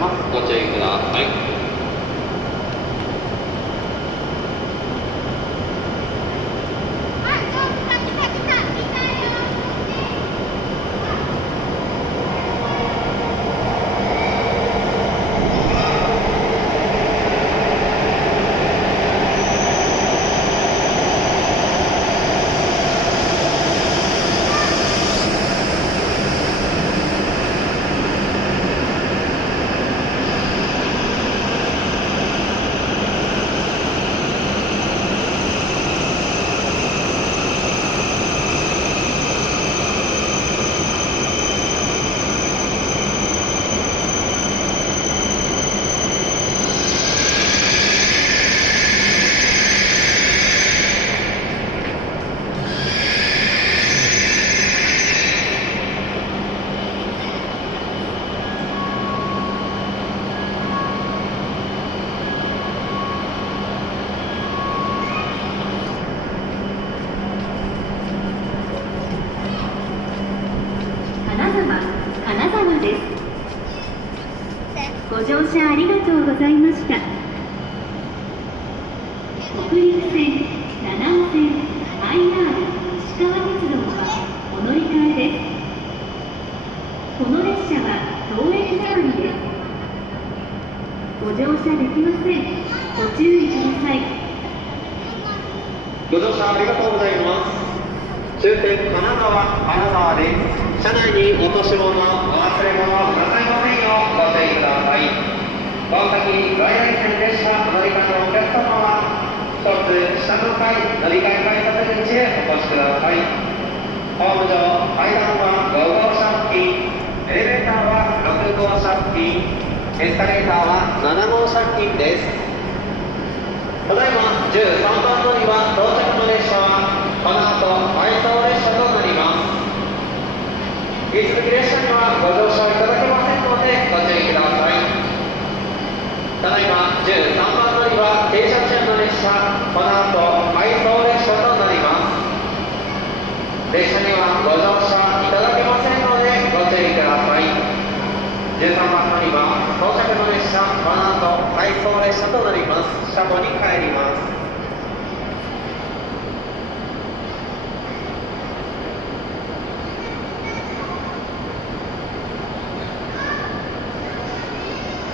ます。ご注意ください。金沢です。ご乗車ありがとうございました。北陸線、七尾線、IR 石川鉄道はお乗り換えです。この列車は当駅係です。ご乗車できません。ご注意ください。ご乗車ありがとうございます。終点金沢です。車内に落とし物、お忘れ物なさいませんようご注意ください。川崎在来線列車乗り換えのお客様は、一つ下の階乗り換え改札口へお越しください。ホーム上、階段は5号車付近、エレベーターは6号車付近、エスカレーターは7号車付近です。ただいま13番乗りは到着の列車はこの後回送列車となります。引き続き列車にはご乗車いただけませんのでご注意ください。ただいま13番乗りは停車中の列車、この後回送列車となります。列車にはご乗車いただけませんのでご注意ください。13番乗りは到着の列車、この後回送列車となります。車庫に帰ります。